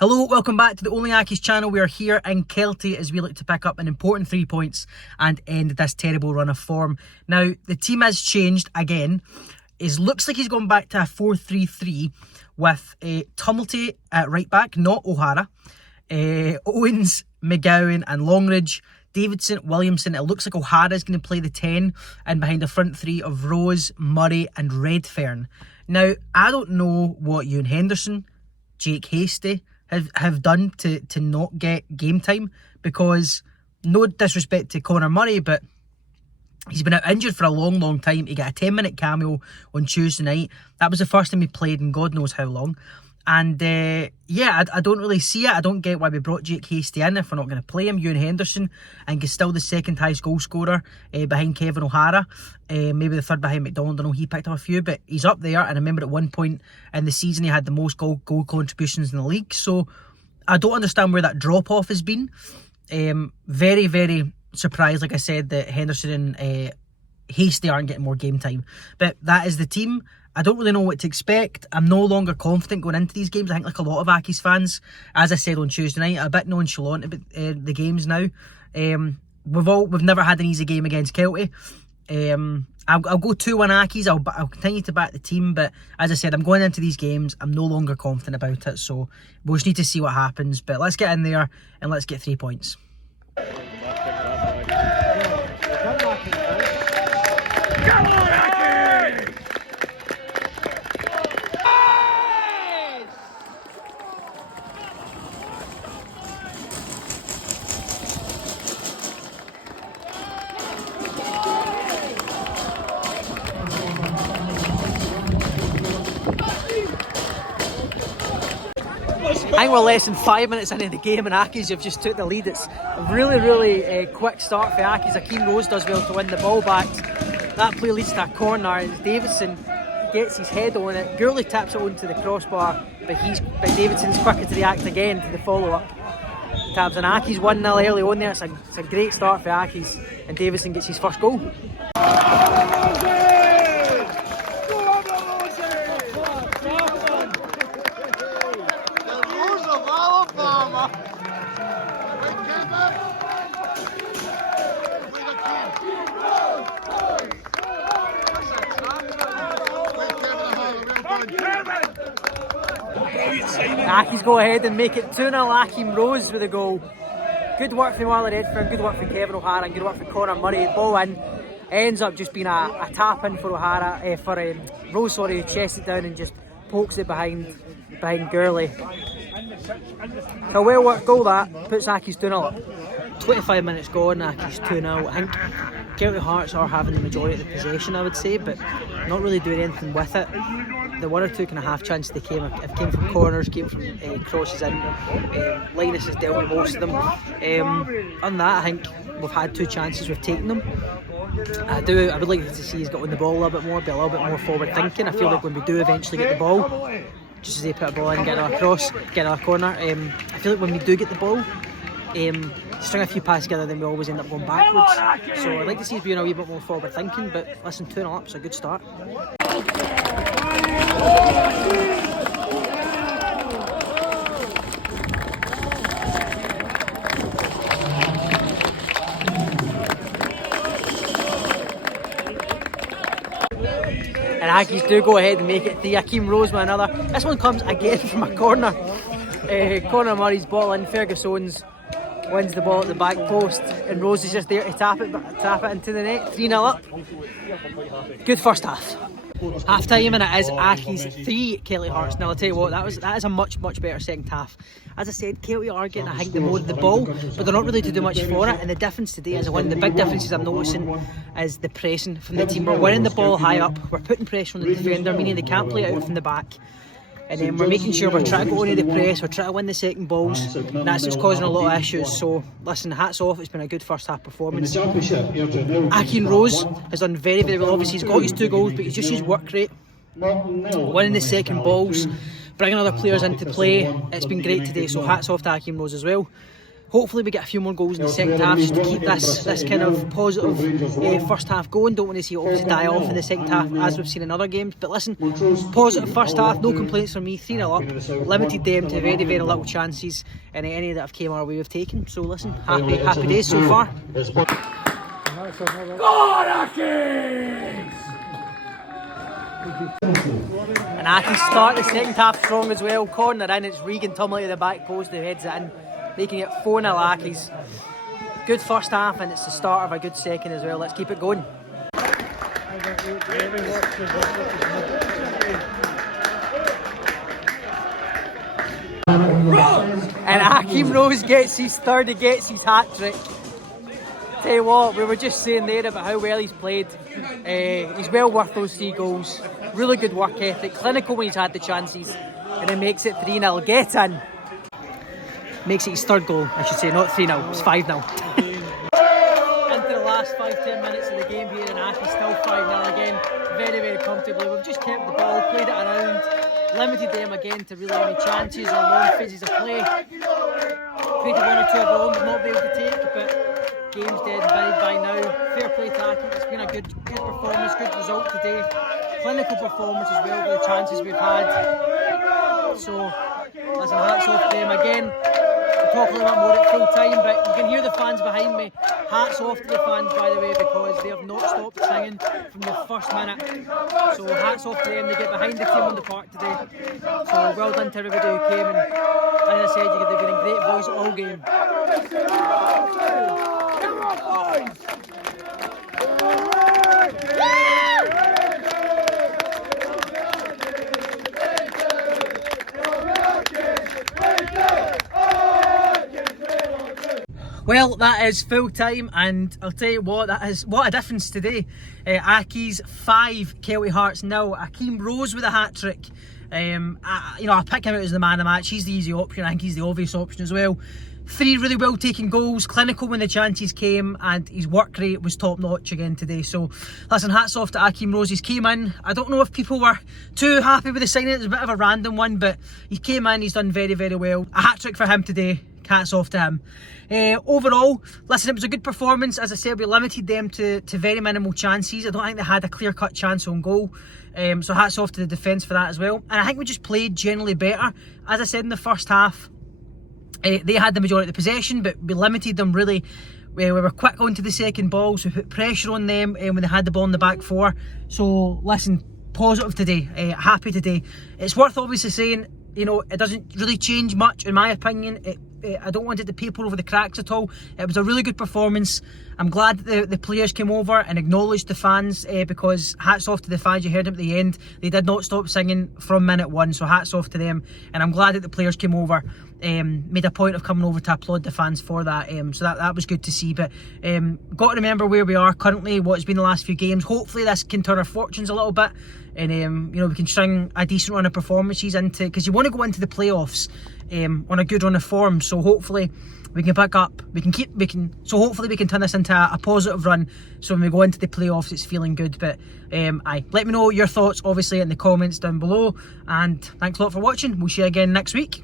Hello, welcome back to the Only Accies channel. We are here in Kelty as we look to pick up an important 3 points and end this terrible run of form. Now, the team has changed again. It looks like he's gone back to a 4-3-3 with Tumulty at right back, not O'Hara. Owens, McGowan and Longridge. Davidson, Williamson. It looks like O'Hara's going to play the 10 and behind the front three of Rose, Murray and Redfern. Now, I don't know what Ewan Henderson, Jake Hastie have done to not get game time, because no disrespect to Conor Murray, but he's been out injured for a long time. He got a 10-minute cameo on Tuesday night. That was the first time he played in God knows how long. And yeah, I don't really see it. I don't get why we brought Jake Hastie in if we're not going to play him. Ewan Henderson, and he's still the second highest goal scorer behind Kevin O'Hara. Maybe the third behind McDonald. I know he picked up a few, but he's up there. And I remember at one point in the season he had the most goal contributions in the league. So I don't understand where that drop-off has been. Very surprised, like I said, that Henderson and Hastie aren't getting more game time. But that is the team. I don't really know what to expect. I'm no longer confident going into these games. I think, like a lot of Accies fans, as I said on Tuesday night, a bit nonchalant about the games now. We've never had an easy game against Kelty. I'll go 2-1 Accies. I'll continue to back the team, but as I said, I'm going into these games. I'm no longer confident about it, so we'll just need to see what happens. But let's get in there and let's get 3 points. I think we're less than 5 minutes into the game and Accies have just took the lead. It's a really quick start for Accies. Ahkeem Rose does well to win the ball back. That play leads to a corner as Davidson gets his head on it. Gourley taps it onto the crossbar, but Davidson's quicker to react again to the follow-up. Taps an Accies 1-0 early on there. It's a great start for Accies, and Davidson gets his first goal. Accies go ahead and make it 2-0. Ahkeem Rose with a goal. Good work from Marlon Redfern, good work from Kevin O'Hara, and good work from Conor Murray. Ball in, ends up just being a tap in for O'Hara, for Rose, sorry, who chests it down and just pokes it behind Gourley. A well worked goal that puts Accies 2-0 up. 25 minutes gone, Accies 2-0. I think Kelty Hearts are having the majority of the possession, I would say, but not really doing anything with it. The one or two kind of half chances they came from corners, came from crosses in. Linus has dealt with most of them. On that, I think we've had 2 chances, we've taken them. I would like to see us get on the ball a little bit more, be a little bit more forward thinking. I feel like when we do eventually get the ball, just as they put a ball in, get it across, get it a corner, I feel like when we do get the ball, string a few passes together, then we always end up going backwards. So I'd like to see us being a wee bit more forward thinking, but listen, 2-0 up's a good start. And Accies do go ahead and make it 3. Ahkeem Rose with another. This one comes again from a corner. Conor Murray's ball in. Fergus Owens wins the ball at the back post, and Rose is just there to tap it into the net. 3-0 up. Good first half. Half time, and it is Accies 3, Kelty Hearts. Now I'll tell you what, that is a much better second half. As I said, Kelty are getting, I think, the more of the ball, but they're not really to do much for it. And the difference today is the big differences I'm noticing is the pressing from the team. We're winning the ball high up, we're putting pressure on the defender, meaning they can't play it out from the back. And then we're making sure we're trying to go into the press, we're trying to win the second balls, and that's what's causing a lot of issues. So listen, hats off, it's been a good first half performance. Ahkeem Rose has done very well. Obviously he's got his 2 goals, but he's just his work rate, winning the second balls, bringing other players into play. It's been great today, so hats off to Ahkeem Rose as well. hopefully we get a few more goals in the second half just to keep this kind of positive first half going. Don't want to see it obviously die off in the second half as we've seen in other games. But listen, positive first half, no complaints from me. 3-0 up, limited them to very, very little chances, and any that have came our way we've taken. So listen, happy days so far. And Accies start the second half strong as well. Corner in, it's Regan Tumley at the back post who heads it in, making it 4-0 Accies. Good first half, and it's the start of a good second as well. Let's keep it going. And Ahkeem Rose gets his third, he gets his hat-trick. Tell you what, we were just saying there about how well he's played. He's well worth those 3 goals. Really good work ethic, clinical when he's had the chances, and then makes it 3-0. Get in. Makes it his third goal, I should say, not 3-0, it's 5-0. Into the last 5-10 minutes of the game here, and Accies still 5-0 again. Very, very comfortably. We've just kept the ball, played it around, limited them again to really any chances or long phases of play. Created 1 or 2 of our own, but not be able to take, but game's dead and buried by now. Fair play to Accies. It's been a good performance, good result today. Clinical performance as well with the chances we've had. So, listen, hats off to them again. We'll talk a little bit more at full time, but you can hear the fans behind me. Hats off to the fans, by the way, because they have not stopped singing from the first minute. So hats off to them, they get behind the team on the park today. So well done to everybody who came, and as I said, they've been in great voice all game. Well, that is full time, and I'll tell you what, what a difference today. Accies 5, Kelty Hearts 0. Ahkeem Rose with a hat-trick. I pick him out as the man of the match. He's the easy option. I think he's the obvious option as well. 3 really well taken goals, clinical when the chances came, and his work rate was top notch again today. So listen, hats off to Ahkeem Rose. He's came in. I don't know if people were too happy with the signing. It was a bit of a random one, but he came in, he's done very, very well. A hat-trick for him today. Hats off to him. Overall, listen, it was a good performance. As I said, we limited them to very minimal chances. I don't think they had a clear-cut chance on goal. So hats off to the defence for that as well. And I think we just played generally better. As I said in the first half, they had the majority of the possession, but we limited them really. We were quick onto the second ball, so we put pressure on them when they had the ball in the back 4. So listen, positive today, happy today. It's worth obviously saying, it doesn't really change much in my opinion. I don't want it to paper over the cracks at all. It was a really good performance. I'm glad that the players came over and acknowledged the fans, because hats off to the fans. You heard them at the end. They did not stop singing from minute 1, so hats off to them. And I'm glad that the players came over, made a point of coming over to applaud the fans for that. So that was good to see. But got to remember where we are currently, what has been the last few games. Hopefully this can turn our fortunes a little bit, and we can string a decent run of performances into, because you want to go into the playoffs on a good run of form. So hopefully we can pick up, so hopefully we can turn this into a positive run, so when we go into the playoffs it's feeling good. But let me know your thoughts obviously in the comments down below, and thanks a lot for watching. We'll see you again next week.